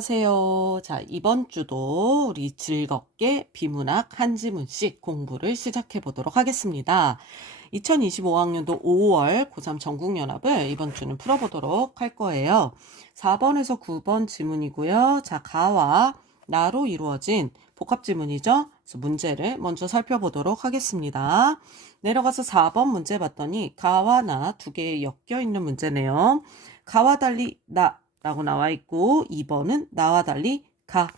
안녕하세요. 자, 이번 주도 우리 즐겁게 비문학 한 지문씩 공부를 시작해 보도록 하겠습니다. 2025학년도 5월 고3 전국연합을 이번 주는 풀어보도록 할 거예요. 4번에서 9번 지문이고요. 자, 가와 나로 이루어진 복합 지문이죠. 그래서 문제를 먼저 살펴보도록 하겠습니다. 내려가서 4번 문제 봤더니 가와 나 두 개 엮여 있는 문제네요. 가와 달리 나 라고 나와 있고 2번은 나와 달리 가,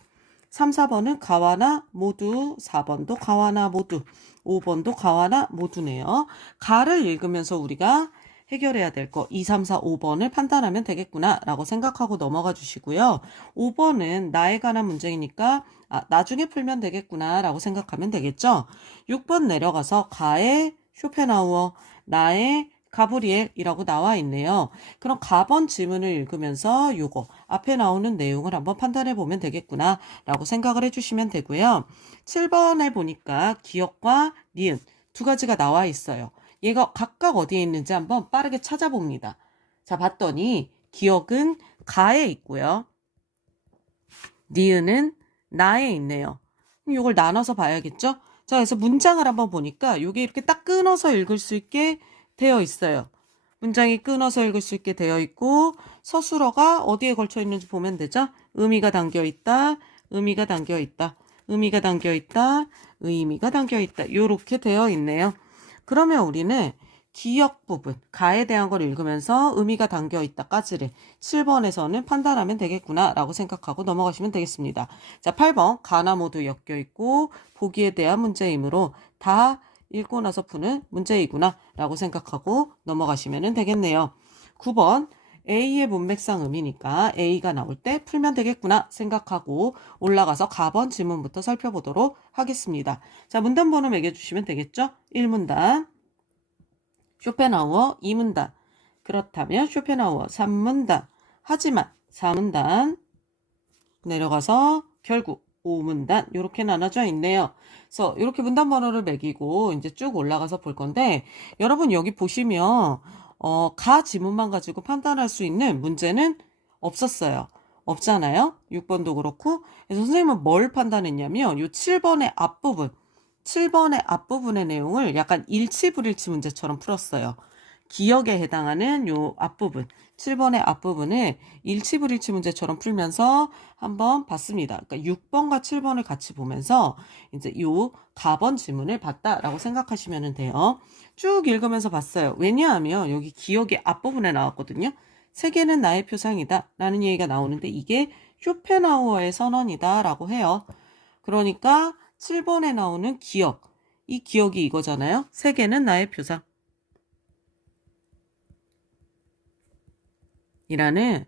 3, 4번은 가와 나 모두, 4번도 가와 나 모두, 5번도 가와 나 모두네요. 가를 읽으면서 우리가 해결해야 될 거 2, 3, 4, 5번을 판단하면 되겠구나 라고 생각하고 넘어가 주시고요. 5번은 나에 관한 문제이니까 나중에 풀면 되겠구나 라고 생각하면 되겠죠. 6번 내려가서 가의 쇼펜하우어, 나의 가브리엘이라고 나와 있네요. 그럼 가번 지문을 읽으면서 요거 앞에 나오는 내용을 한번 판단해 보면 되겠구나 라고 생각을 해주시면 되고요. 7번에 보니까 기역과 니은 두 가지가 나와 있어요. 얘가 각각 어디에 있는지 한번 빠르게 찾아봅니다. 자, 봤더니 기역은 가에 있고요. 니은은 나에 있네요. 이걸 나눠서 봐야겠죠? 자, 그래서 문장을 한번 보니까 이게 이렇게 딱 끊어서 읽을 수 있게 되어 있어요. 문장이 끊어서 읽을 수 있게 되어 있고 서술어가 어디에 걸쳐 있는지 보면 되죠? 의미가 담겨 있다, 의미가 담겨 있다, 의미가 담겨 있다, 의미가 담겨 있다. 이렇게 되어 있네요. 그러면 우리는 기역 부분, 가에 대한 걸 읽으면서 의미가 담겨 있다까지를 7번에서는 판단하면 되겠구나 라고 생각하고 넘어가시면 되겠습니다. 자, 8번 가나 모두 엮여 있고 보기에 대한 문제이므로 다 읽고 나서 푸는 문제이구나 라고 생각하고 넘어가시면 되겠네요. 9번 A의 문맥상 의미니까 A가 나올 때 풀면 되겠구나 생각하고 올라가서 가번 지문부터 살펴보도록 하겠습니다. 자, 문단 번호 매겨주시면 되겠죠? 1문단 쇼펜하우어 2문단, 그렇다면 쇼펜하우어 3문단, 하지만 4문단, 내려가서 결국 5문단 이렇게 나눠져 있네요. 그래서 이렇게 문단 번호를 매기고 이제 쭉 올라가서 볼 건데 여러분 여기 보시면 가 지문만 가지고 판단할 수 있는 문제는 없었어요. 없잖아요. 6번도 그렇고. 그래서 선생님은 뭘 판단했냐면 요 7번의 앞부분 7번의 앞부분의 내용을 약간 일치불일치 문제처럼 풀었어요. 기역에 해당하는 요 앞부분 7번의 앞부분을 일치불일치 문제처럼 풀면서 한번 봤습니다. 그러니까 6번과 7번을 같이 보면서 이제 요 가번 지문을 봤다라고 생각하시면 돼요. 쭉 읽으면서 봤어요. 왜냐하면 여기 기역의 앞부분에 나왔거든요. 세계는 나의 표상이다 라는 얘기가 나오는데 이게 쇼펜하우어의 선언이다 라고 해요. 그러니까 7번에 나오는 기역, 이 기역이 이거잖아요. 세계는 나의 표상 이라는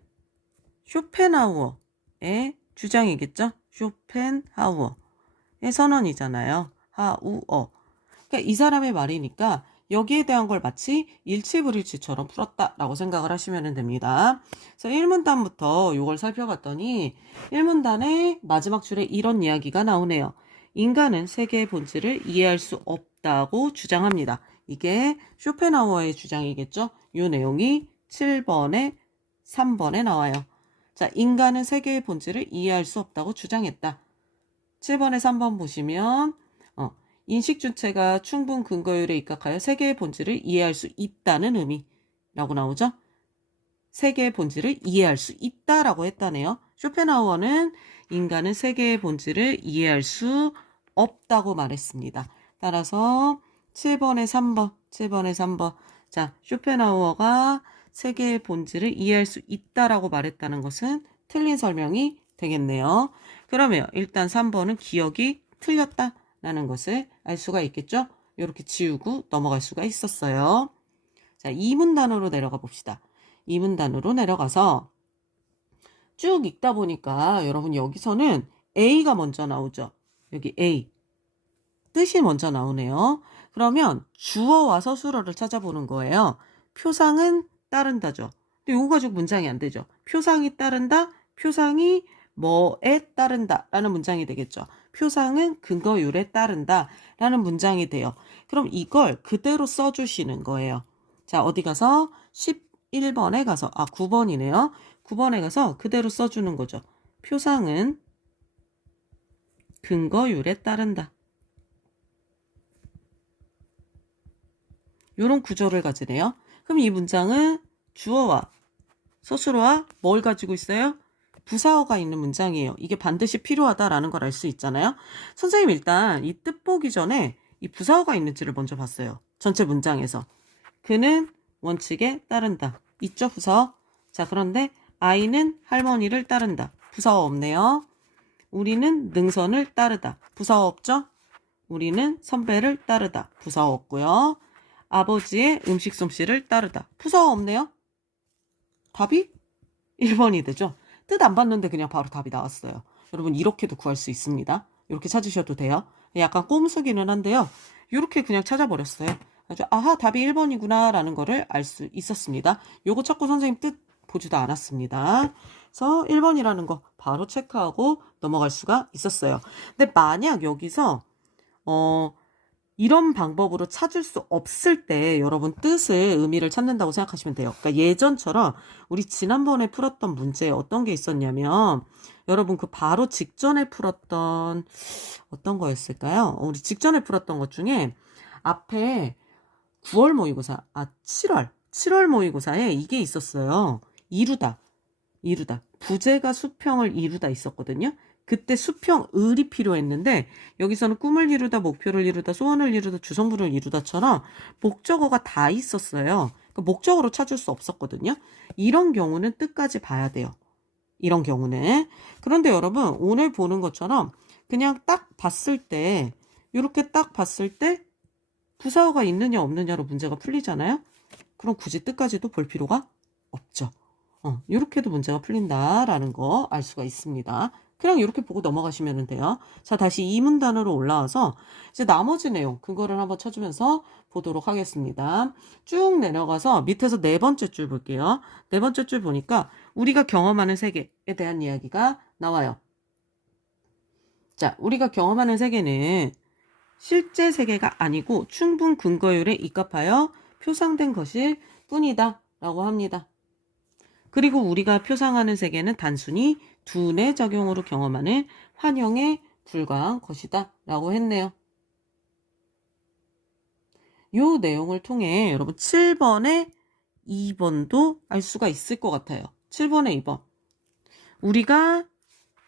쇼펜하우어의 주장이겠죠. 쇼펜하우어의 선언이잖아요. 하우어. 그러니까 이 사람의 말이니까 여기에 대한 걸 마치 일치불일치처럼 풀었다라고 생각을 하시면 됩니다. 그래서 1문단부터 이걸 살펴봤더니 1문단의 마지막 줄에 이런 이야기가 나오네요. 인간은 세계의 본질을 이해할 수 없다고 주장합니다. 이게 쇼펜하우어의 주장이겠죠. 이 내용이 7번에 3번에 나와요. 자, 인간은 세계의 본질을 이해할 수 없다고 주장했다. 7번에 3번 보시면 인식 주체가 충분 근거율에 입각하여 세계의 본질을 이해할 수 있다는 의미라고 나오죠. 세계의 본질을 이해할 수 있다라고 했다네요. 쇼펜하우어는 인간은 세계의 본질을 이해할 수 없다고 말했습니다. 따라서 7번에 3번. 자, 쇼펜하우어가 세계의 본질을 이해할 수 있다라고 말했다는 것은 틀린 설명이 되겠네요. 그러면 일단 3번은 기억이 틀렸다라는 것을 알 수가 있겠죠? 이렇게 지우고 넘어갈 수가 있었어요. 자, 2문단으로 내려가 봅시다. 2문단으로 내려가서 쭉 읽다 보니까 여러분 여기서는 A가 먼저 나오죠. 여기 A. 뜻이 먼저 나오네요. 그러면 주어와 서술어를 찾아보는 거예요. 표상은 따른다죠. 근데 이거 가지고 문장이 안 되죠. 표상이 따른다, 표상이 뭐에 따른다 라는 문장이 되겠죠. 표상은 근거율에 따른다 라는 문장이 돼요. 그럼 이걸 그대로 써주시는 거예요. 자, 어디 가서 11번에 가서 9번이네요. 9번에 가서 그대로 써주는 거죠. 표상은 근거율에 따른다. 이런 구조를 가지네요. 그럼 이 문장은 주어와 서술어와 뭘 가지고 있어요? 부사어가 있는 문장이에요. 이게 반드시 필요하다라는 걸 알 수 있잖아요. 선생님 일단 이 뜻 보기 전에 이 부사어가 있는지를 먼저 봤어요. 전체 문장에서. 그는 원칙에 따른다. 있죠, 부사어? 자, 그런데 아이는 할머니를 따른다. 부사어 없네요. 우리는 능선을 따르다. 부사어 없죠? 우리는 선배를 따르다. 부사어 없고요. 아버지의 음식 솜씨를 따르다. 부사어 없네요. 답이 1번이 되죠. 뜻 안 봤는데 그냥 바로 답이 나왔어요. 여러분 이렇게도 구할 수 있습니다. 이렇게 찾으셔도 돼요. 약간 꼼수기는 한데요. 이렇게 그냥 찾아버렸어요. 아주 아하 답이 1번이구나 라는 거를 알 수 있었습니다. 요거 찾고 선생님 뜻 보지도 않았습니다. 그래서 1번이라는 거 바로 체크하고 넘어갈 수가 있었어요. 근데 만약 여기서 이런 방법으로 찾을 수 없을 때 여러분 뜻을 의미를 찾는다고 생각하시면 돼요. 그러니까 예전처럼 우리 지난번에 풀었던 문제에 어떤 게 있었냐면 여러분 그 바로 직전에 풀었던 어떤 거였을까요? 우리 직전에 풀었던 것 중에 앞에 9월 모의고사, 7월 모의고사에 이게 있었어요. 이루다. 부제가 수평을 이루다 있었거든요. 그때 수평을이 필요했는데 여기서는 꿈을 이루다, 목표를 이루다, 소원을 이루다, 주성분을 이루다처럼 목적어가 다 있었어요. 그러니까 목적어로 찾을 수 없었거든요. 이런 경우는 뜻까지 봐야 돼요. 이런 경우는. 그런데 여러분 오늘 보는 것처럼 그냥 딱 봤을 때 이렇게 딱 봤을 때 부사어가 있느냐 없느냐로 문제가 풀리잖아요. 그럼 굳이 뜻까지도 볼 필요가 없죠. 이렇게도 문제가 풀린다라는 거 알 수가 있습니다. 그냥 이렇게 보고 넘어가시면 돼요. 자, 다시 이문단으로 올라와서 이제 나머지 내용 그거를 한번 쳐주면서 보도록 하겠습니다. 쭉 내려가서 밑에서 네 번째 줄 볼게요. 네 번째 줄 보니까 우리가 경험하는 세계에 대한 이야기가 나와요. 자, 우리가 경험하는 세계는 실제 세계가 아니고 충분 근거율에 입각하여 표상된 것일 뿐이다 라고 합니다. 그리고 우리가 표상하는 세계는 단순히 두뇌 작용으로 경험하는 환영에 불과한 것이다 라고 했네요. 이 내용을 통해 여러분 7번에 2번도 알 수가 있을 것 같아요. 7번에 2번. 우리가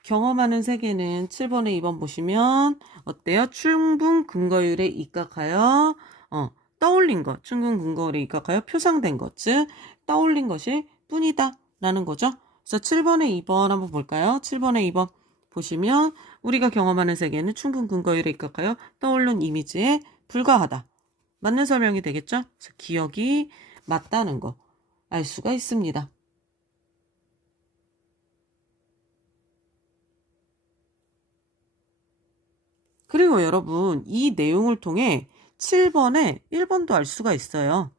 경험하는 세계는 7번에 2번 보시면 어때요? 충분 근거율에 입각하여 떠올린 것, 충분 근거율에 입각하여 표상된 것, 즉 떠올린 것일 뿐이다 라는 거죠. 그래서 7번에 2번 한번 볼까요? 7번에 2번 보시면 우리가 경험하는 세계는 충분 근거율에 입각하여 떠오른 이미지에 불과하다. 맞는 설명이 되겠죠? 그래서 기억이 맞다는 거 알 수가 있습니다. 그리고 여러분 이 내용을 통해 7번에 1번도 알 수가 있어요.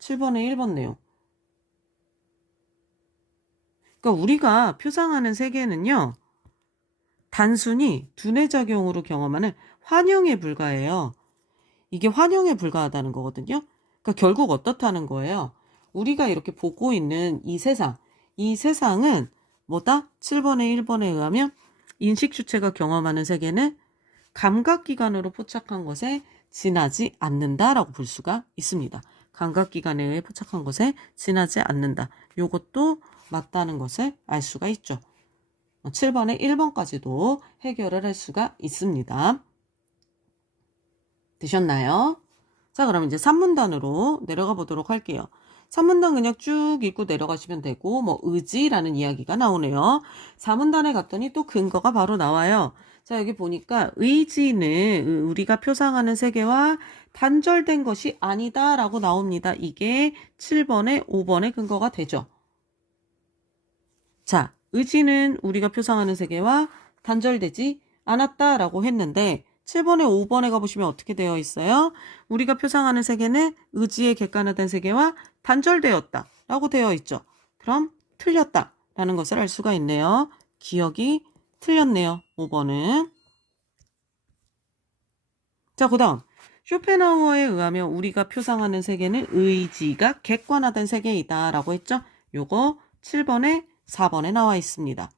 7번에 1번 내용. 그러니까 우리가 표상하는 세계는요. 단순히 두뇌작용으로 경험하는 환영에 불과해요. 이게 환영에 불과하다는 거거든요. 그러니까 결국 어떻다는 거예요. 우리가 이렇게 보고 있는 이 세상은 뭐다? 7번에 1번에 의하면 인식주체가 경험하는 세계는 감각기관으로 포착한 것에 지나지 않는다라고 볼 수가 있습니다. 감각기관에 의해 포착한 것에 지나지 않는다. 요것도 맞다는 것을 알 수가 있죠. 7번에 1번까지도 해결을 할 수가 있습니다. 되셨나요? 자, 그럼 이제 3문단으로 내려가 보도록 할게요. 3문단 그냥 쭉 읽고 내려가시면 되고 의지라는 이야기가 나오네요. 4문단에 갔더니 또 근거가 바로 나와요. 자, 여기 보니까 의지는 우리가 표상하는 세계와 단절된 것이 아니다 라고 나옵니다. 이게 7번에 5번의 근거가 되죠. 자, 의지는 우리가 표상하는 세계와 단절되지 않았다 라고 했는데 7번에 5번에 가보시면 어떻게 되어 있어요? 우리가 표상하는 세계는 의지에 객관화된 세계와 단절되었다 라고 되어 있죠. 그럼 틀렸다 라는 것을 알 수가 있네요. 기억이 틀렸네요. 5번은. 자, 그 다음 쇼펜하우어에 의하면 우리가 표상하는 세계는 의지가 객관화된 세계이다 라고 했죠. 요거 7번에 4번에 나와 있습니다.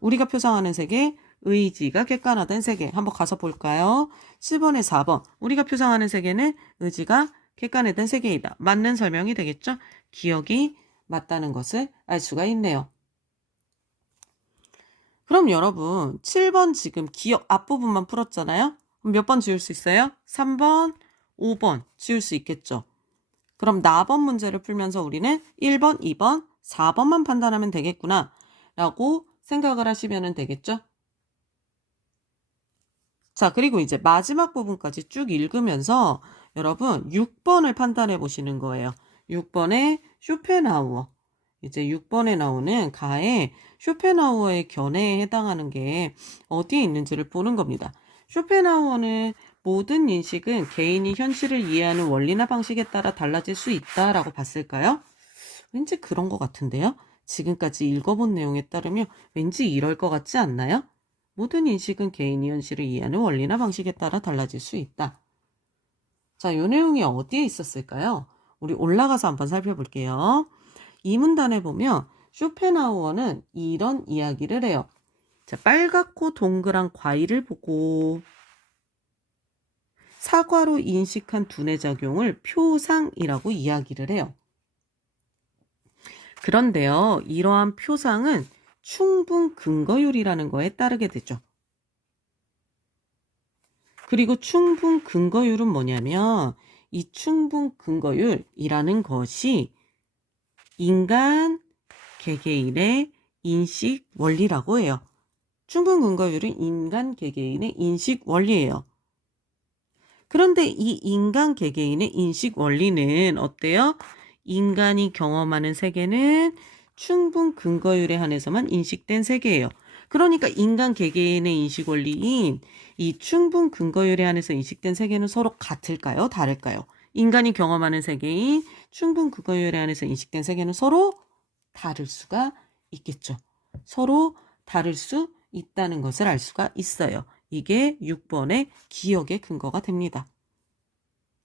우리가 표상하는 세계, 의지가 객관화된 세계. 한번 가서 볼까요? 10번에 4번. 우리가 표상하는 세계는 의지가 객관화된 세계이다. 맞는 설명이 되겠죠? 기억이 맞다는 것을 알 수가 있네요. 그럼 여러분 7번 지금 기억 앞부분만 풀었잖아요. 그럼 몇 번 지울 수 있어요? 3번, 5번 지울 수 있겠죠. 그럼 나번 문제를 풀면서 우리는 1번, 2번, 4번만 판단하면 되겠구나 라고 생각을 하시면 되겠죠. 자, 그리고 이제 마지막 부분까지 쭉 읽으면서 여러분 6번을 판단해 보시는 거예요. 6번에 쇼펜하우어. 이제 6번에 나오는 가의 쇼펜하우어의 견해에 해당하는 게 어디에 있는지를 보는 겁니다. 쇼펜하우어는 모든 인식은 개인이 현실을 이해하는 원리나 방식에 따라 달라질 수 있다라고 봤을까요? 왠지 그런 것 같은데요. 지금까지 읽어본 내용에 따르면 왠지 이럴 것 같지 않나요? 모든 인식은 개인이 현실을 이해하는 원리나 방식에 따라 달라질 수 있다. 자, 이 내용이 어디에 있었을까요? 우리 올라가서 한번 살펴볼게요. 이 문단에 보면 쇼펜하우어는 이런 이야기를 해요. 자, 빨갛고 동그란 과일을 보고 사과로 인식한 두뇌 작용을 표상이라고 이야기를 해요. 그런데요, 이러한 표상은 충분 근거율이라는 거에 따르게 되죠. 그리고 충분 근거율은 뭐냐면 이 충분 근거율이라는 것이 인간 개개인의 인식 원리라고 해요. 충분 근거율은 인간 개개인의 인식 원리예요. 그런데 이 인간 개개인의 인식 원리는 어때요? 인간이 경험하는 세계는 충분 근거율에 한해서만 인식된 세계예요. 그러니까 인간 개개인의 인식 원리인 이 충분 근거율에 한해서 인식된 세계는 서로 같을까요? 다를까요? 인간이 경험하는 세계인 충분 근거율에 한해서 인식된 세계는 서로 다를 수가 있겠죠. 서로 다를 수 있다는 것을 알 수가 있어요. 이게 6번의 기억의 근거가 됩니다.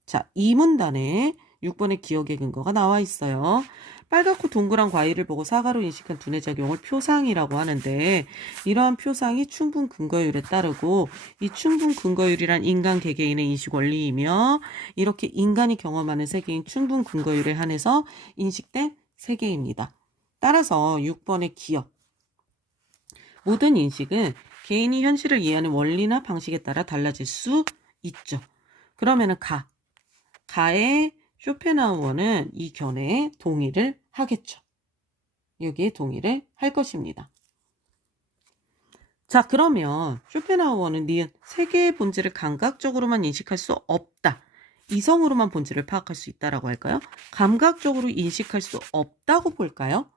자, 이 문단에 6번의 기억의 근거가 나와 있어요. 빨갛고 동그란 과일을 보고 사과로 인식한 두뇌 작용을 표상이라고 하는데 이러한 표상이 충분 근거율에 따르고 이 충분 근거율이란 인간 개개인의 인식 원리이며 이렇게 인간이 경험하는 세계인 충분 근거율에 한해서 인식된 세계입니다. 따라서 6번의 기억. 모든 인식은 개인이 현실을 이해하는 원리나 방식에 따라 달라질 수 있죠. 그러면은 가의 쇼펜하우어는 이 견해에 동의를 하겠죠. 여기에 동의를 할 것입니다. 자, 그러면 쇼펜하우어는 니은 세계의 본질을 감각적으로만 인식할 수 없다. 이성으로만 본질을 파악할 수 있다라고 할까요? 감각적으로 인식할 수 없다고 볼까요?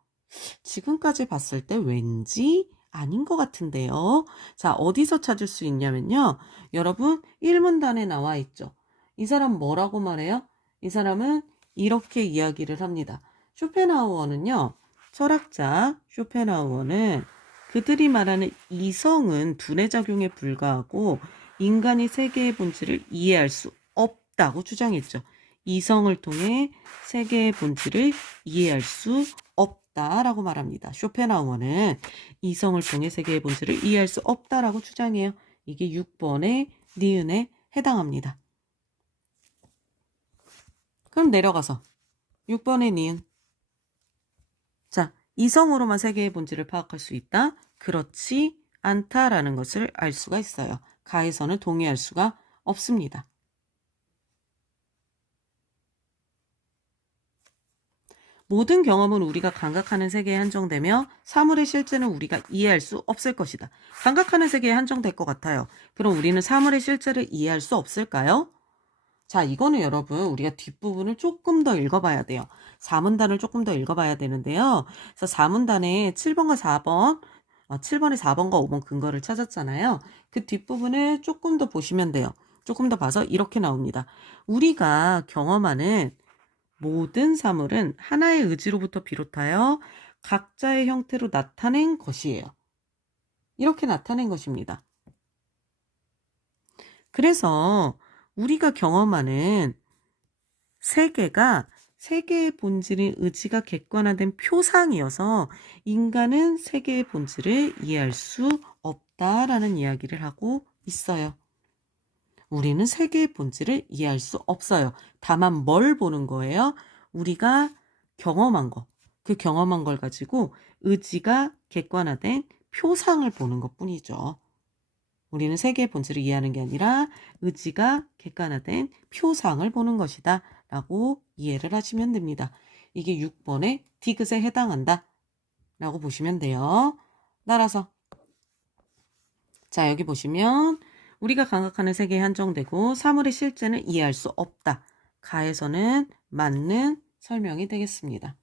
지금까지 봤을 때 왠지 아닌 것 같은데요. 자, 어디서 찾을 수 있냐면요. 여러분 1문단에 나와 있죠. 이 사람 뭐라고 말해요? 이 사람은 이렇게 이야기를 합니다. 쇼펜하우어는요. 철학자 쇼펜하우어는 그들이 말하는 이성은 두뇌 작용에 불과하고 인간이 세계의 본질을 이해할 수 없다고 주장했죠. 이성을 통해 세계의 본질을 이해할 수 없다라고 말합니다. 쇼펜하우어는 이성을 통해 세계의 본질을 이해할 수 없다라고 주장해요. 이게 6번의 니은에 해당합니다. 그럼 내려가서 6번의 니은. 자, 이성으로만 세계의 본질을 파악할 수 있다? 그렇지 않다라는 것을 알 수가 있어요. 가에서는 동의할 수가 없습니다. 모든 경험은 우리가 감각하는 세계에 한정되며 사물의 실제는 우리가 이해할 수 없을 것이다. 감각하는 세계에 한정될 것 같아요. 그럼 우리는 사물의 실제를 이해할 수 없을까요? 자, 이거는 여러분 우리가 뒷부분을 조금 더 읽어봐야 돼요. 4문단을 조금 더 읽어봐야 되는데요. 그래서 4문단에 7번과 4번, 7번에 4번과 5번 근거를 찾았잖아요. 그 뒷부분을 조금 더 보시면 돼요. 조금 더 봐서 이렇게 나옵니다. 우리가 경험하는 모든 사물은 하나의 의지로부터 비롯하여 각자의 형태로 나타낸 것이에요. 이렇게 나타낸 것입니다. 그래서 우리가 경험하는 세계가 세계의 본질인 의지가 객관화된 표상이어서 인간은 세계의 본질을 이해할 수 없다라는 이야기를 하고 있어요. 우리는 세계의 본질을 이해할 수 없어요. 다만 뭘 보는 거예요? 우리가 경험한 거. 그 경험한 걸 가지고 의지가 객관화된 표상을 보는 것 뿐이죠. 우리는 세계의 본질을 이해하는 게 아니라 의지가 객관화된 표상을 보는 것이다 라고 이해를 하시면 됩니다. 이게 6번의 디귿에 해당한다 라고 보시면 돼요. 따라서 자, 여기 보시면 우리가 감각하는 세계에 한정되고 사물의 실제는 이해할 수 없다. 가에서는 맞는 설명이 되겠습니다.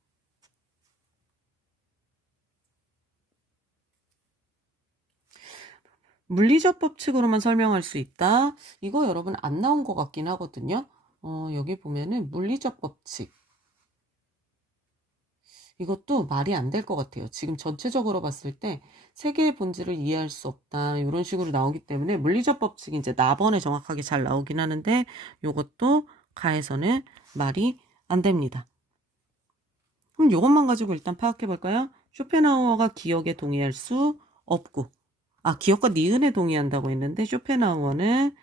물리적 법칙으로만 설명할 수 있다. 이거 여러분 안 나온 것 같긴 하거든요. 여기 보면은 물리적 법칙. 이것도 말이 안 될 것 같아요. 지금 전체적으로 봤을 때 세계의 본질을 이해할 수 없다. 이런 식으로 나오기 때문에 물리적 법칙이 이제 나번에 정확하게 잘 나오긴 하는데 이것도 가에서는 말이 안 됩니다. 그럼 이것만 가지고 일단 파악해 볼까요? 쇼펜하우어가 기억에 동의할 수 없고 기억과 니은에 동의한다고 했는데 쇼펜하우어는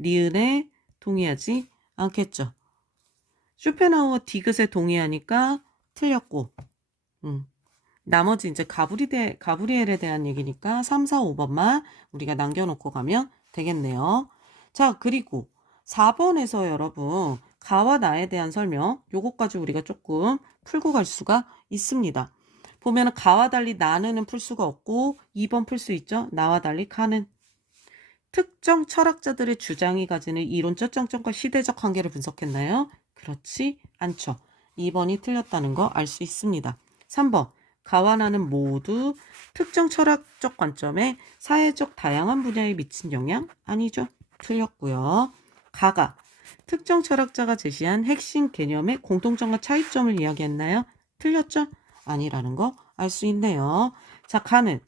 니은에 동의하지 않겠죠. 쇼펜하우어 디귿에 동의하니까 틀렸고 나머지 이제 가브리엘에 대한 얘기니까 3, 4, 5번만 우리가 남겨놓고 가면 되겠네요. 자, 그리고 4번에서 여러분 가와 나에 대한 설명 요것까지 우리가 조금 풀고 갈 수가 있습니다. 보면 가와 달리 나는 풀 수가 없고 2번 풀 수 있죠. 나와 달리 가는 특정 철학자들의 주장이 가지는 이론적 정점과 시대적 관계를 분석했나요? 그렇지 않죠. 2번이 틀렸다는 거 알 수 있습니다. 3번 가와 나는 모두 특정 철학적 관점에 사회적 다양한 분야에 미친 영향? 아니죠. 틀렸고요. 가가 특정 철학자가 제시한 핵심 개념의 공통점과 차이점을 이야기했나요? 틀렸죠? 아니라는 거 알 수 있네요. 자, 가는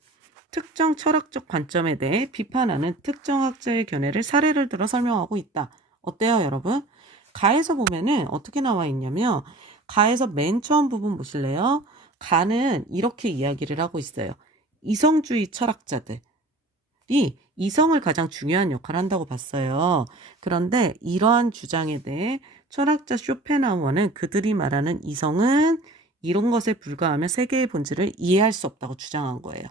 특정 철학적 관점에 대해 비판하는 특정 학자의 견해를 사례를 들어 설명하고 있다. 어때요, 여러분? 가에서 보면은 어떻게 나와 있냐면 가에서 맨 처음 부분 보실래요? 가는 이렇게 이야기를 하고 있어요. 이성주의 철학자들이 이성을 가장 중요한 역할을 한다고 봤어요. 그런데 이러한 주장에 대해 철학자 쇼펜하우어는 그들이 말하는 이성은 이런 것에 불과하며 세계의 본질을 이해할 수 없다고 주장한 거예요.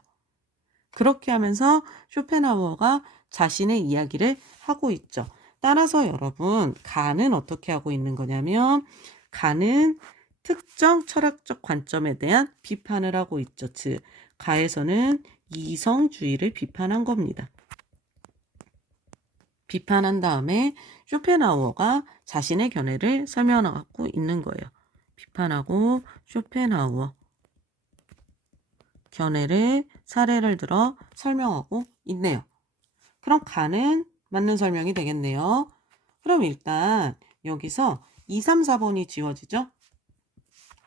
그렇게 하면서 쇼펜하우어가 자신의 이야기를 하고 있죠. 따라서 여러분, 가는 어떻게 하고 있는 거냐면 가는 특정 철학적 관점에 대한 비판을 하고 있죠. 즉, 가에서는 이성주의를 비판한 겁니다. 비판한 다음에 쇼펜하우어가 자신의 견해를 설명하고 있는 거예요. 비판하고 쇼펜하우어 견해를 사례를 들어 설명하고 있네요. 그럼 가는 맞는 설명이 되겠네요. 그럼 일단 여기서 2, 3, 4번이 지워지죠?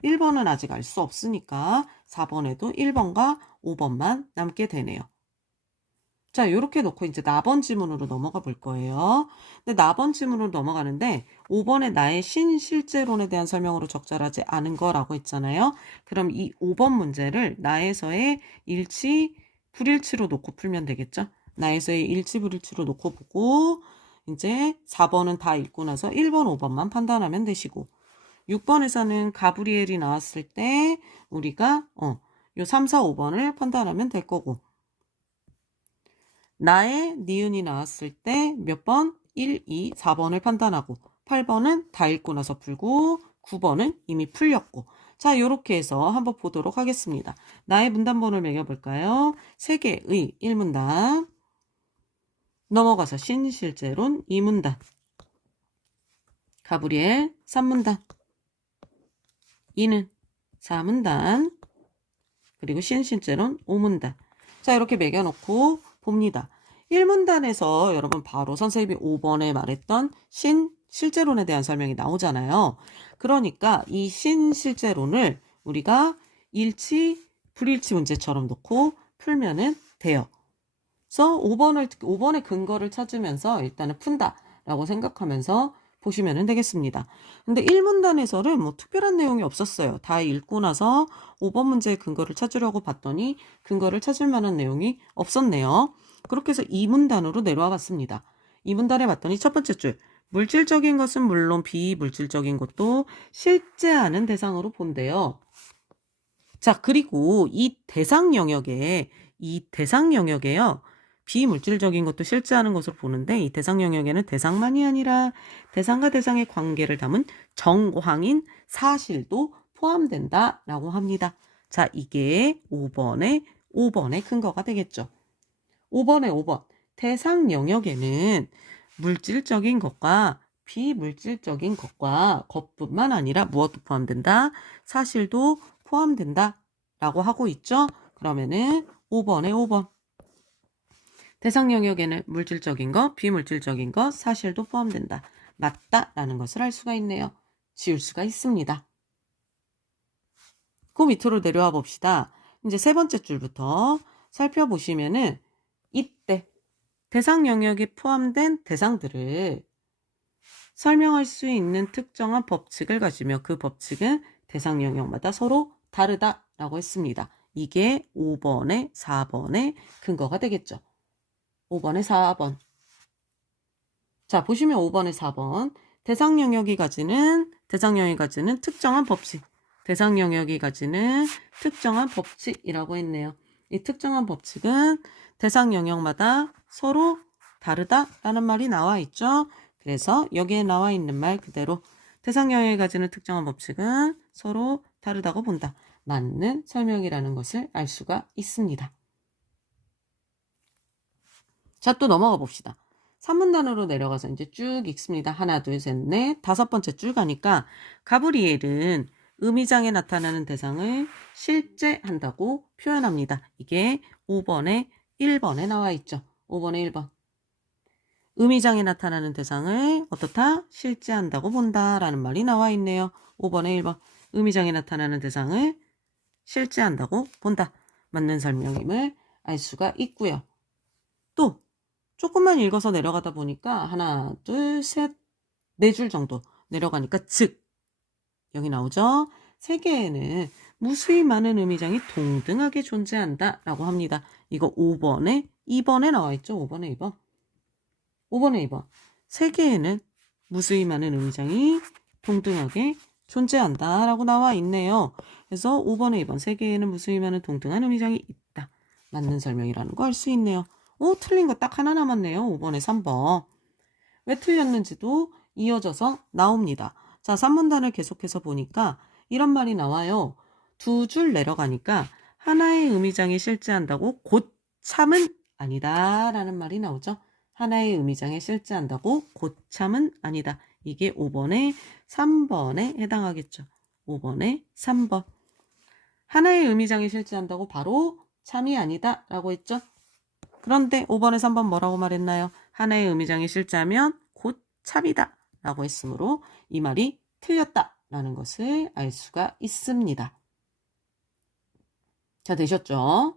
1번은 아직 알 수 없으니까 4번에도 1번과 5번만 남게 되네요. 자, 이렇게 놓고 이제 나번 지문으로 넘어가 볼 거예요. 근데 나번 지문으로 넘어가는데 5번에 나의 신실제론에 대한 설명으로 적절하지 않은 거라고 했잖아요. 그럼 이 5번 문제를 나에서의 일치, 불일치로 놓고 풀면 되겠죠. 나에서의 일치, 불일치로 놓고 보고 이제 4번은 다 읽고 나서 1번, 5번만 판단하면 되시고 6번에서는 가브리엘이 나왔을 때 우리가 요 3, 4, 5번을 판단하면 될 거고 나의 니은이 나왔을 때 몇 번? 1, 2, 4번을 판단하고 8번은 다 읽고 나서 풀고 9번은 이미 풀렸고 자, 이렇게 해서 한번 보도록 하겠습니다. 나의 문단번호를 매겨볼까요? 세계의 1문단 넘어가서 신실제론 2문단 가브리엘 3문단 이는 4문단 그리고 신실제론 5문단 자, 이렇게 매겨놓고 봅니다. 1문단에서 여러분 바로 선생님이 5번에 말했던 실제론에 대한 설명이 나오잖아요. 그러니까 이 실제론을 우리가 일치, 불일치 문제처럼 놓고 풀면은 돼요. 그래서 5번의 근거를 찾으면서 일단은 푼다라고 생각하면서 보시면 되겠습니다. 근데 1문단에서는 뭐 특별한 내용이 없었어요. 다 읽고 나서 5번 문제의 근거를 찾으려고 봤더니 근거를 찾을 만한 내용이 없었네요. 그렇게 해서 2문단으로 내려와 봤습니다. 2문단에 봤더니 첫 번째 줄, 물질적인 것은 물론 비물질적인 것도 실제하는 대상으로 본대요. 자, 그리고 이 대상 영역에요. 비물질적인 것도 실제하는 것으로 보는데 이 대상 영역에는 대상만이 아니라 대상과 대상의 관계를 담은 정황인 사실도 포함된다라고 합니다. 자, 이게 5번의 근거가 되겠죠. 5번. 대상 영역에는 물질적인 것과 비물질적인 것뿐만 아니라 무엇도 포함된다? 사실도 포함된다 라고 하고 있죠. 그러면은 5번. 대상 영역에는 물질적인 것, 비물질적인 것, 사실도 포함된다. 맞다라는 것을 알 수가 있네요. 지울 수가 있습니다. 그 밑으로 내려와 봅시다. 이제 세 번째 줄부터 살펴보시면은 이때 대상 영역에 포함된 대상들을 설명할 수 있는 특정한 법칙을 가지며 그 법칙은 대상 영역마다 서로 다르다라고 했습니다. 이게 5번에 4번의 근거가 되겠죠. 5번에 4번. 자, 보시면 5번에 4번. 대상 영역이 가지는 특정한 법칙. 대상 영역이 가지는 특정한 법칙이라고 했네요. 이 특정한 법칙은 대상 영역마다 서로 다르다라는 말이 나와 있죠. 그래서 여기에 나와 있는 말 그대로 대상 영역이 가지는 특정한 법칙은 서로 다르다고 본다. 맞는 설명이라는 것을 알 수가 있습니다. 자, 또 넘어가 봅시다. 3문단으로 내려가서 이제 쭉 읽습니다. 하나, 둘, 셋, 넷, 다섯 번째 줄 가니까 가브리엘은 의미장에 나타나는 대상을 실제한다고 표현합니다. 이게 5번에 1번에 나와 있죠. 5번에 1번. 의미장에 나타나는 대상을 어떻다? 실제한다고 본다라는 말이 나와 있네요. 5번에 1번. 의미장에 나타나는 대상을 실제한다고 본다. 맞는 설명임을 알 수가 있고요. 또 조금만 읽어서 내려가다 보니까 하나, 둘, 셋, 네 줄 정도 내려가니까 즉 여기 나오죠. 세계에는 무수히 많은 의미장이 동등하게 존재한다라고 합니다. 이거 5번에 2번에 나와 있죠. 5번에 2번. 5번에 2번. 세계에는 무수히 많은 의미장이 동등하게 존재한다라고 나와 있네요. 그래서 5번에 2번. 세계에는 무수히 많은 동등한 의미장이 있다. 맞는 설명이라는 거 알 수 있네요. 오, 틀린 거 딱 하나 남았네요. 5번에 3번. 왜 틀렸는지도 이어져서 나옵니다. 자, 3문단을 계속해서 보니까 이런 말이 나와요. 두 줄 내려가니까 하나의 의미장이 실제한다고 곧 참은 아니다 라는 말이 나오죠. 하나의 의미장에 실제한다고 곧 참은 아니다. 이게 5번에 3번에 해당하겠죠. 5번에 3번. 하나의 의미장에 실제한다고 바로 참이 아니다 라고 했죠. 그런데 5번에 3번 뭐라고 말했나요? 하나의 의미장이 실제하면 곧 참이다 라고 했으므로 이 말이 틀렸다 라는 것을 알 수가 있습니다. 자, 되셨죠?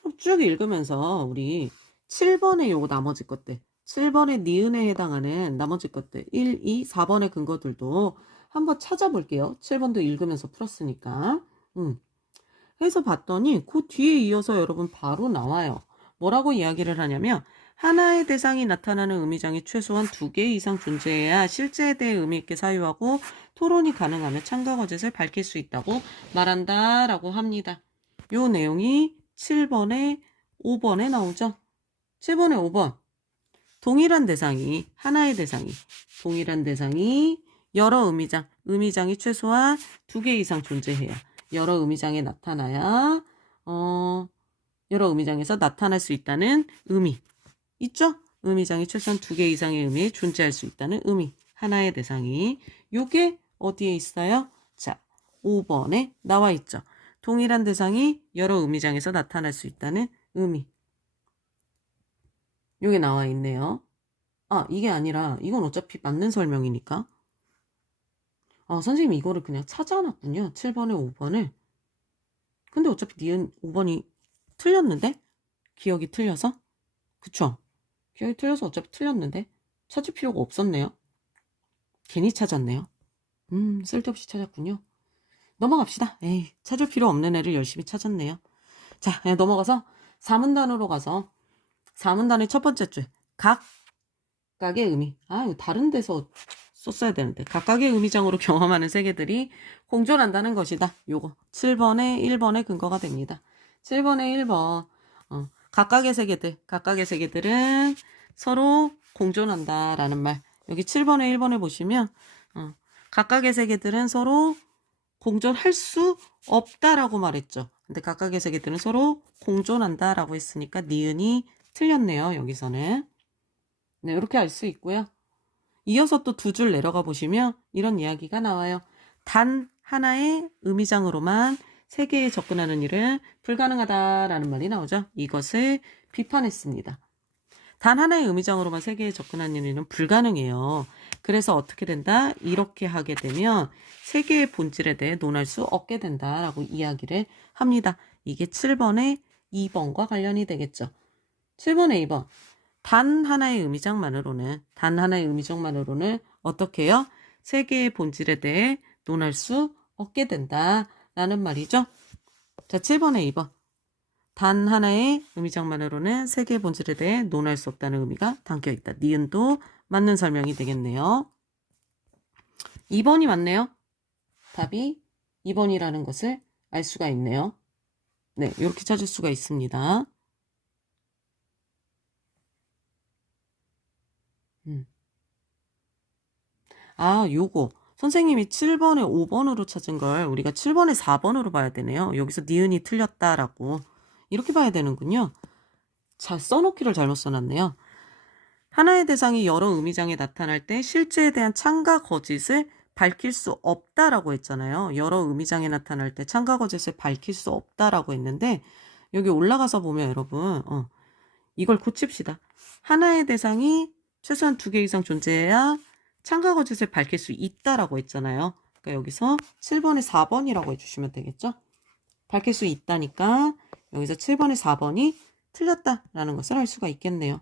그럼 쭉 읽으면서 우리 7번의 요거 나머지 것들 7번의 니은에 해당하는 나머지 것들 1, 2, 4번의 근거들도 한번 찾아볼게요. 7번도 읽으면서 풀었으니까. 해서 봤더니 그 뒤에 이어서 여러분 바로 나와요. 뭐라고 이야기를 하냐면 하나의 대상이 나타나는 의미장이 최소한 2개 이상 존재해야 실제에 대해 의미 있게 사유하고 토론이 가능하며 참가 거짓을 밝힐 수 있다고 말한다 라고 합니다. 요 내용이 7번에 5번에 나오죠. 7번에 5번. 동일한 대상이 여러 의미장이 최소한 2개 이상 존재해야 여러 의미장에 나타나야 여러 의미장에서 나타날 수 있다는 의미 있죠? 의미장이 최소한 2개 이상의 의미에 존재할 수 있다는 의미 하나의 대상이 요게 어디에 있어요? 자, 5번에 나와 있죠. 동일한 대상이 여러 의미장에서 나타날 수 있다는 의미 요게 나와 있네요. 아, 이게 아니라 이건 어차피 맞는 설명이니까 선생님이 이거를 그냥 찾아놨군요. 7번에 5번을. 근데 어차피 니은 5번이 틀렸는데? 기억이 틀려서? 그쵸? 기억이 틀려서 어차피 틀렸는데? 찾을 필요가 없었네요. 괜히 찾았네요. 쓸데없이 찾았군요. 넘어갑시다. 에이, 찾을 필요 없는 애를 열심히 찾았네요. 자, 넘어가서 4문단으로 가서 4문단의 첫 번째 줄. 각각의 의미. 이거 다른 데서 썼어야 되는데. 각각의 의미장으로 경험하는 세계들이 공존한다는 것이다. 요거 7번에 1번의 근거가 됩니다. 7번에 1번. 각각의 세계들은 서로 공존한다라는 말. 여기 7번에 1번에 보시면 각각의 세계들은 서로 공존할 수 없다라고 말했죠. 근데 각각의 세계들은 서로 공존한다라고 했으니까 니은이 틀렸네요. 여기서는. 네, 이렇게 알 수 있고요. 이어서 또 두 줄 내려가 보시면 이런 이야기가 나와요. 단 하나의 의미장으로만 세계에 접근하는 일은 불가능하다라는 말이 나오죠. 이것을 비판했습니다. 단 하나의 의미장으로만 세계에 접근하는 일은 불가능해요. 그래서 어떻게 된다? 이렇게 하게 되면 세계의 본질에 대해 논할 수 없게 된다라고 이야기를 합니다. 이게 7번의 2번과 관련이 되겠죠. 7번의 2번. 단 하나의 의미장만으로는 어떻게 해요? 세계의 본질에 대해 논할 수 없게 된다라는 말이죠. 자, 7번의 2번. 단 하나의 의미장만으로는 세계의 본질에 대해 논할 수 없다는 의미가 담겨있다. 니은도 맞는 설명이 되겠네요. 2번이 맞네요. 답이 2번이라는 것을 알 수가 있네요. 네, 이렇게 찾을 수가 있습니다. 요거. 선생님이 7번에 5번으로 찾은 걸 우리가 7번에 4번으로 봐야 되네요. 여기서 니은이 틀렸다라고. 이렇게 봐야 되는군요. 자, 써놓기를 잘못 써놨네요. 하나의 대상이 여러 의미장에 나타날 때 실제에 대한 참과 거짓을 밝힐 수 없다라고 했잖아요. 여러 의미장에 나타날 때 참과 거짓을 밝힐 수 없다라고 했는데 여기 올라가서 보면 여러분 이걸 고칩시다. 하나의 대상이 최소한 2개 이상 존재해야 참과 거짓을 밝힐 수 있다라고 했잖아요. 그러니까 여기서 7번에 4번이라고 해주시면 되겠죠. 밝힐 수 있다니까 여기서 7번에 4번이 틀렸다라는 것을 알 수가 있겠네요.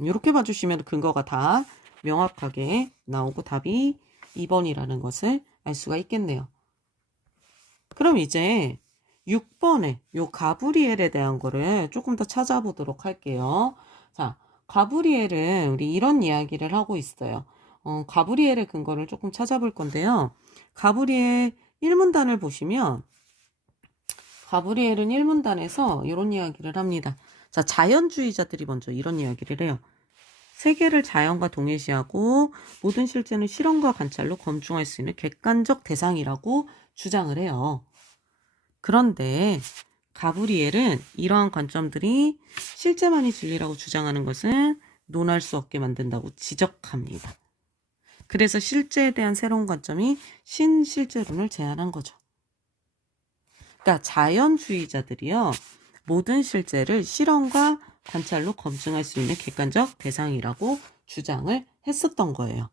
이렇게 봐주시면 근거가 다 명확하게 나오고 답이 2번이라는 것을 알 수가 있겠네요. 그럼 이제 6번에 요 가브리엘에 대한 거를 조금 더 찾아보도록 할게요. 자, 가브리엘은 우리 이런 이야기를 하고 있어요. 가브리엘의 근거를 조금 찾아볼 건데요. 가브리엘 1문단을 보시면 가브리엘은 1문단에서 이런 이야기를 합니다. 자, 자연주의자들이 먼저 이런 이야기를 해요. 세계를 자연과 동일시하고 모든 실제는 실험과 관찰로 검증할 수 있는 객관적 대상이라고 주장을 해요. 그런데 가브리엘은 이러한 관점들이 실제만이 진리라고 주장하는 것은 논할 수 없게 만든다고 지적합니다. 그래서 실제에 대한 새로운 관점이 신실제론을 제안한 거죠. 그러니까 자연주의자들이요. 모든 실제를 실험과 관찰로 검증할 수 있는 객관적 대상이라고 주장을 했었던 거예요.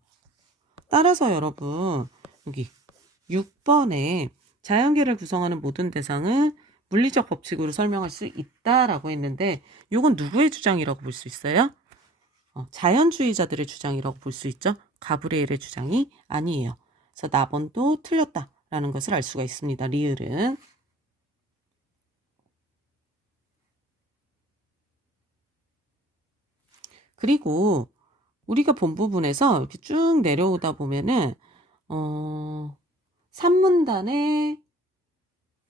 따라서 여러분 여기 6번에 자연계를 구성하는 모든 대상은 물리적 법칙으로 설명할 수 있다라고 했는데 이건 누구의 주장이라고 볼 수 있어요? 자연주의자들의 주장이라고 볼 수 있죠. 가브리엘의 주장이 아니에요. 그래서 나번도 틀렸다라는 것을 알 수가 있습니다. 리을은. 그리고 우리가 본 부분에서 이렇게 쭉 내려오다 보면은 3문단의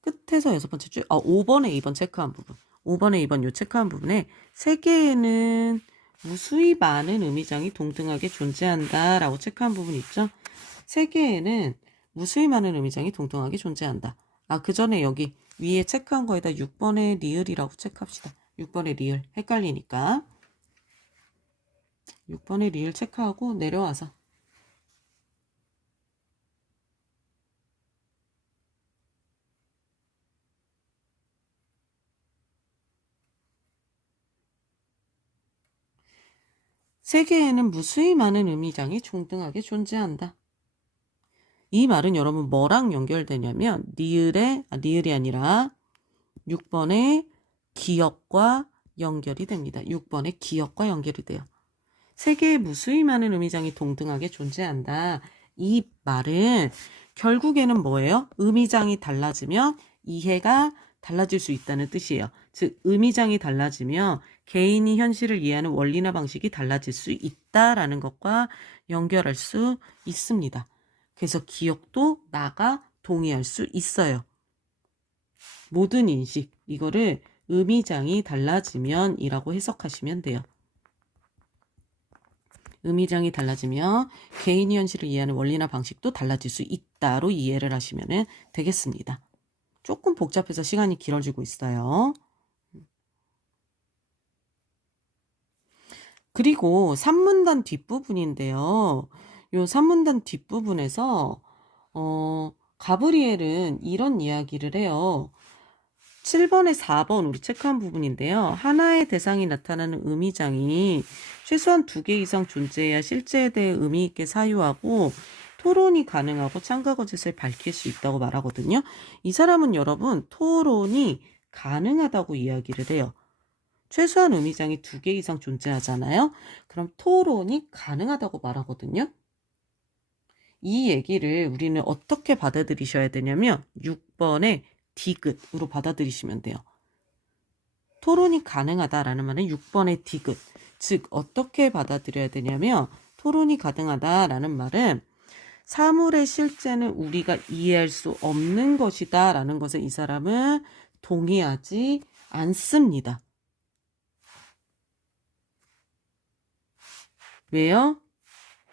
끝에서 6번째 줄 5번에 2번 체크한 부분 5번에 2번 요 체크한 부분에 세계에는 무수히 많은 의미장이 동등하게 존재한다 라고 체크한 부분 있죠. 세계에는 무수히 많은 의미장이 동등하게 존재한다. 그 전에 여기 위에 체크한 거에다 6번의 리을이라고 체크합시다. 6번의 리을 헷갈리니까 6번의 리을 체크하고 내려와서 세계에는 무수히 많은 의미장이 동등하게 존재한다. 이 말은 여러분 뭐랑 연결되냐면 리을이 아니라 6번의 기역과 연결이 됩니다. 6번의 기역과 연결이 돼요. 세 개의 무수히 많은 의미장이 동등하게 존재한다. 이 말은 결국에는 뭐예요? 의미장이 달라지면 이해가 달라질 수 있다는 뜻이에요. 즉 의미장이 달라지면 개인이 현실을 이해하는 원리나 방식이 달라질 수 있다라는 것과 연결할 수 있습니다. 그래서 기억도 나가 동의할 수 있어요. 모든 인식, 이거를 의미장이 달라지면 이라고 해석하시면 돼요. 의미장이 달라지면 개인이 현실을 이해하는 원리나 방식도 달라질 수 있다로 이해를 하시면 되겠습니다. 조금 복잡해서 시간이 길어지고 있어요. 그리고 산문단 뒷부분인데요. 요 산문단 뒷부분에서 가브리엘은 이런 이야기를 해요. 7번에 4번 우리 체크한 부분인데요. 하나의 대상이 나타나는 의미장이 최소한 2개 이상 존재해야 실제에 대해 의미 있게 사유하고 토론이 가능하고 참가 거짓을 밝힐 수 있다고 말하거든요. 이 사람은 여러분 토론이 가능하다고 이야기를 해요. 최소한 의미장이 2개 이상 존재하잖아요. 그럼 토론이 가능하다고 말하거든요. 이 얘기를 우리는 어떻게 받아들이셔야 되냐면 6번의 디귿으로 받아들이시면 돼요. 토론이 가능하다라는 말은 6번의 디귿. 즉 어떻게 받아들여야 되냐면 토론이 가능하다라는 말은 사물의 실제는 우리가 이해할 수 없는 것이다 라는 것에 이 사람은 동의하지 않습니다. 왜요?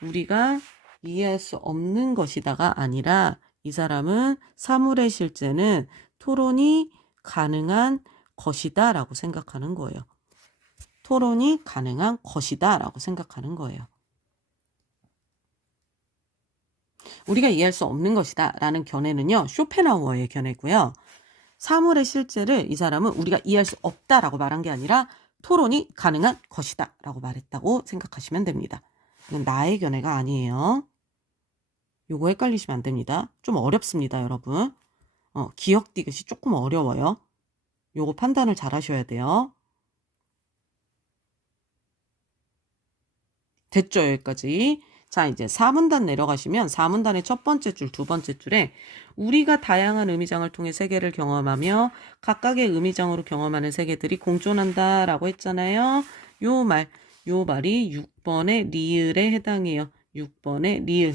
우리가 이해할 수 없는 것이다가 아니라 이 사람은 사물의 실제는 토론이 가능한 것이다 라고 생각하는 거예요. 토론이 가능한 것이다 라고 생각하는 거예요. 우리가 이해할 수 없는 것이다 라는 견해는요. 쇼펜하우어의 견해고요. 사물의 실제를 이 사람은 우리가 이해할 수 없다라고 말한 게 아니라 토론이 가능한 것이다 라고 말했다고 생각하시면 됩니다. 이건 나의 견해가 아니에요. 요거 헷갈리시면 안 됩니다. 좀 어렵습니다, 여러분. 기억 디귿이 조금 어려워요. 요거 판단을 잘 하셔야 돼요. 됐죠, 여기까지. 자, 이제 4문단 내려가시면 4문단의 첫 번째 줄, 두 번째 줄에 우리가 다양한 의미장을 통해 세계를 경험하며 각각의 의미장으로 경험하는 세계들이 공존한다라고 했잖아요. 요 말이 6번의 리을에 해당해요. 6번의 리을.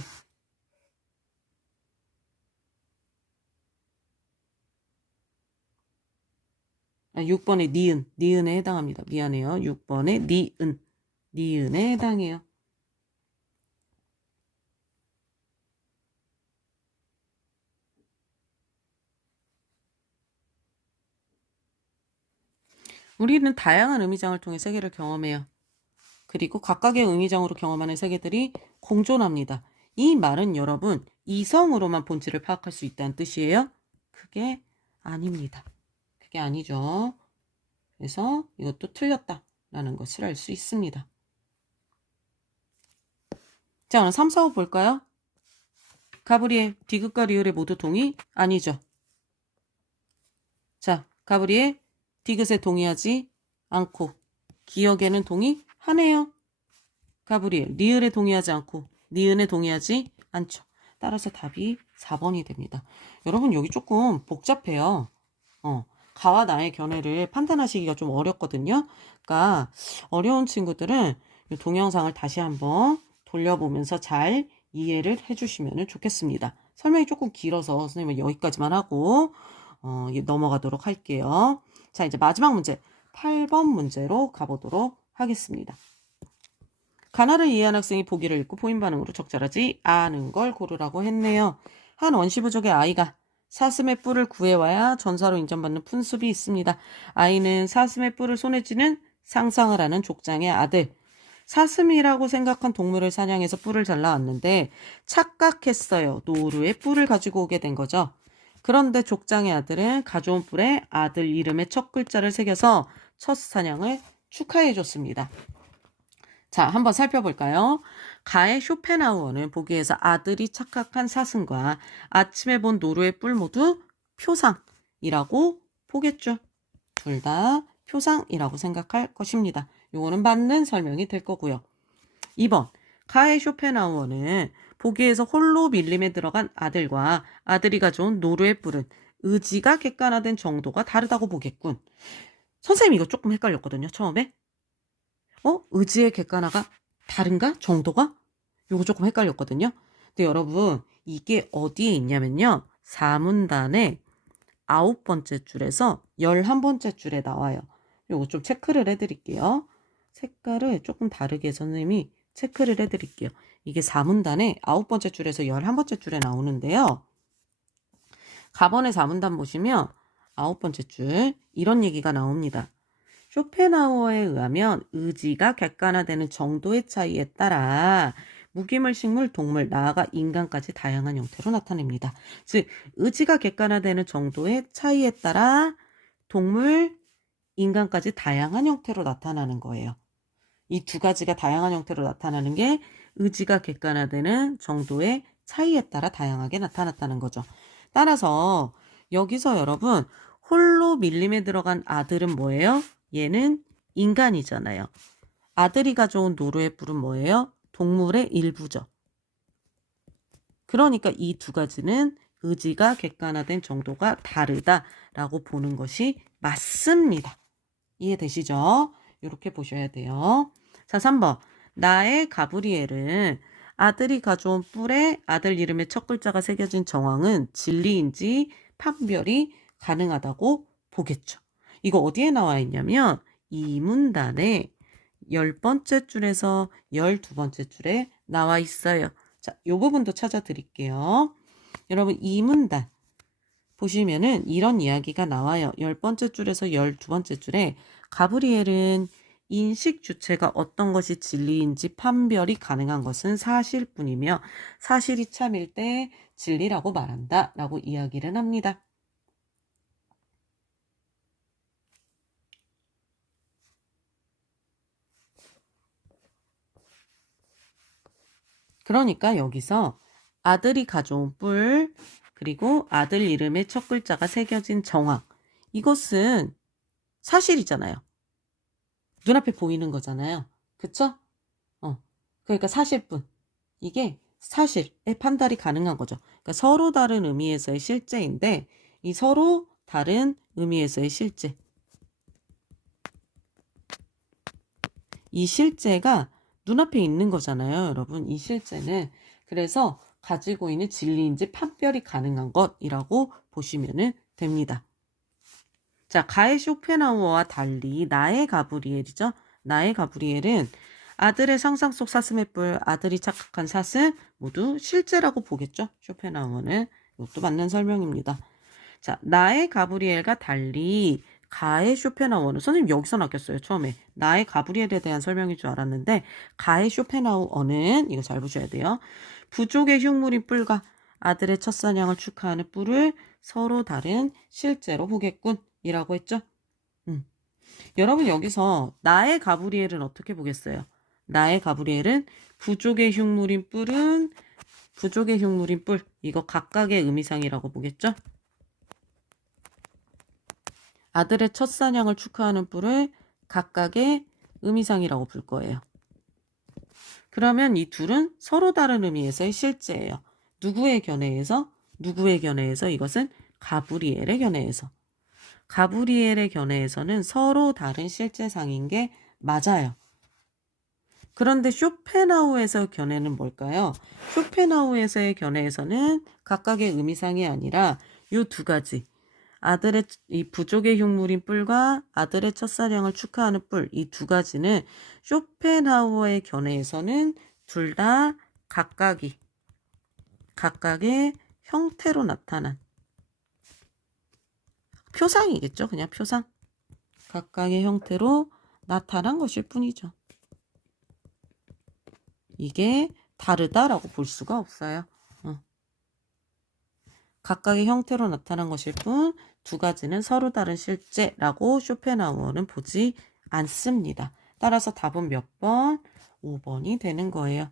6번의 니은에 해당합니다. 미안해요. 6번의 니은에 해당해요. 우리는 다양한 의미장을 통해 세계를 경험해요. 그리고 각각의 의미장으로 경험하는 세계들이 공존합니다. 이 말은 여러분 이성으로만 본질을 파악할 수 있다는 뜻이에요? 그게 아닙니다. 그게 아니죠. 그래서 이것도 틀렸다라는 것을 알 수 있습니다. 자, 오늘 3, 4, 5 볼까요? 가브리엘, 디귿과 리을에 모두 동의? 아니죠. 자, 가브리엘, 디귿에 동의하지 않고 기억에는 동의하네요. 가브리엘, 리을에 동의하지 않고 니은에 동의하지 않죠. 따라서 답이 4번이 됩니다. 여러분 여기 조금 복잡해요. 가와 나의 견해를 판단하시기가 좀 어렵거든요. 그러니까 어려운 친구들은 이 동영상을 다시 한번 돌려보면서 잘 이해를 해주시면 좋겠습니다. 설명이 조금 길어서 선생님은 여기까지만 하고 넘어가도록 할게요. 자, 이제 마지막 문제 8번 문제로 가보도록 하겠습니다. 가나를 이해한 학생이 보기를 읽고 포인 반응으로 적절하지 않은 걸 고르라고 했네요. 한 원시부족의 아이가 사슴의 뿔을 구해와야 전사로 인정받는 푼숲이 있습니다. 아이는 사슴의 뿔을 손에 쥐는 상상을 하는 족장의 아들. 사슴이라고 생각한 동물을 사냥해서 뿔을 잘라왔는데 착각했어요. 노루의 뿔을 가지고 오게 된 거죠. 그런데 족장의 아들은 가져온 뿔에 아들 이름의 첫 글자를 새겨서 첫 사냥을 축하해줬습니다. 자, 한번 살펴볼까요? 가의 쇼펜하우어는 보기에서 아들이 착각한 사슴과 아침에 본 노루의 뿔 모두 표상이라고 보겠죠. 둘 다 표상이라고 생각할 것입니다. 요거는 맞는 설명이 될 거고요. 2번. 가의 쇼펜하우어는 보기에서 홀로 밀림에 들어간 아들과 아들이 가져온 노루의 뿔은 의지가 객관화된 정도가 다르다고 보겠군. 선생님 이거 조금 헷갈렸거든요. 처음에. 의지의 객관화가 다른가? 정도가? 요거 조금 헷갈렸거든요. 근데 여러분 이게 어디에 있냐면요. 4문단의 9번째 줄에서 11번째 줄에 나와요. 요거 좀 체크를 해드릴게요. 색깔을 조금 다르게 선생님이 체크를 해드릴게요. 이게 4문단의 9번째 줄에서 11번째 줄에 나오는데요. 가번의 4문단 보시면 9번째 줄 이런 얘기가 나옵니다. 쇼펜하우어에 의하면 의지가 객관화되는 정도의 차이에 따라 무기물, 식물, 동물, 나아가 인간까지 다양한 형태로 나타냅니다. 즉 의지가 객관화되는 정도의 차이에 따라 동물, 인간까지 다양한 형태로 나타나는 거예요. 이 두 가지가 다양한 형태로 나타나는 게 의지가 객관화되는 정도의 차이에 따라 다양하게 나타났다는 거죠. 따라서 여기서 여러분 홀로 밀림에 들어간 아들은 뭐예요? 얘는 인간이잖아요. 아들이 가져온 노루의 뿔은 뭐예요? 동물의 일부죠. 그러니까 이 두 가지는 의지가 객관화된 정도가 다르다라고 보는 것이 맞습니다. 이해되시죠? 이렇게 보셔야 돼요. 자, 3번. 나의 가브리엘은 아들이 가져온 뿔에 아들 이름의 첫 글자가 새겨진 정황은 진리인지 판별이 가능하다고 보겠죠. 이거 어디에 나와 있냐면 이 문단의 10번째 줄에서 12번째 줄에 나와 있어요. 자, 이 부분도 찾아드릴게요. 여러분 이 문단 보시면은 이런 이야기가 나와요. 10번째 줄에서 12번째 줄에 가브리엘은 인식 주체가 어떤 것이 진리인지 판별이 가능한 것은 사실뿐이며 사실이 참일 때 진리라고 말한다 라고 이야기를 합니다. 그러니까 여기서 아들이 가져온 뿔 그리고 아들 이름의 첫 글자가 새겨진 정황 이것은 사실이잖아요. 눈앞에 보이는 거잖아요. 그쵸? 그러니까 사실뿐. 이게 사실의 판단이 가능한 거죠. 그러니까 서로 다른 의미에서의 실제인데 이 서로 다른 의미에서의 실제. 이 실제가 눈앞에 있는 거잖아요, 여러분. 이 실제는. 그래서 가지고 있는 진리인지 판별이 가능한 것이라고 보시면 됩니다. 자, 가의 쇼펜하우어와 달리 나의 가브리엘이죠. 나의 가브리엘은 아들의 상상 속 사슴의 뿔, 아들이 착각한 사슴 모두 실제라고 보겠죠. 쇼펜하우어는. 이것도 맞는 설명입니다. 자, 나의 가브리엘과 달리 가의 쇼펜하우어는 선생님 여기서 낚였어요. 처음에. 나의 가브리엘에 대한 설명인 줄 알았는데 가의 쇼펜하우어는 이거 잘 보셔야 돼요. 부족의 흉물인 뿔과 아들의 첫 사냥을 축하하는 뿔을 서로 다른 실제로 보겠군 이라고 했죠. 여러분 여기서 나의 가브리엘은 어떻게 보겠어요? 나의 가브리엘은 부족의 흉물인 뿔은 부족의 흉물인 뿔 이거 각각의 의미상이라고 보겠죠? 아들의 첫 사냥을 축하하는 뿔을 각각의 의미상이라고 볼 거예요. 그러면 이 둘은 서로 다른 의미에서의 실제예요. 누구의 견해에서? 누구의 견해에서? 이것은 가브리엘의 견해에서. 가브리엘의 견해에서는 서로 다른 실제상인 게 맞아요. 그런데 쇼펜하우에서 견해는 뭘까요? 쇼펜하우에서의 견해에서는 각각의 의미상이 아니라 이 두 가지. 아들의 이 부족의 흉물인 뿔과 아들의 첫사냥을 축하하는 뿔 이 두 가지는 쇼펜하우어의 견해에서는 둘 다 각각의 형태로 나타난 표상이겠죠. 그냥 표상. 각각의 형태로 나타난 것일 뿐이죠. 이게 다르다라고 볼 수가 없어요. 각각의 형태로 나타난 것일 뿐 두 가지는 서로 다른 실제라고 쇼펜하우어는 보지 않습니다. 따라서 답은 몇 번? 5번이 되는 거예요.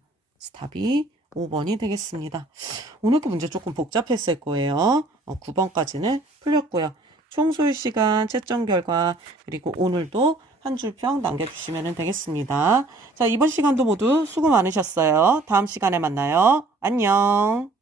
답이 5번이 되겠습니다. 오늘 그 문제 조금 복잡했을 거예요. 9번까지는 풀렸고요. 총 소요 시간, 채점 결과, 그리고 오늘도 한 줄 평 남겨주시면 되겠습니다. 자, 이번 시간도 모두 수고 많으셨어요. 다음 시간에 만나요. 안녕.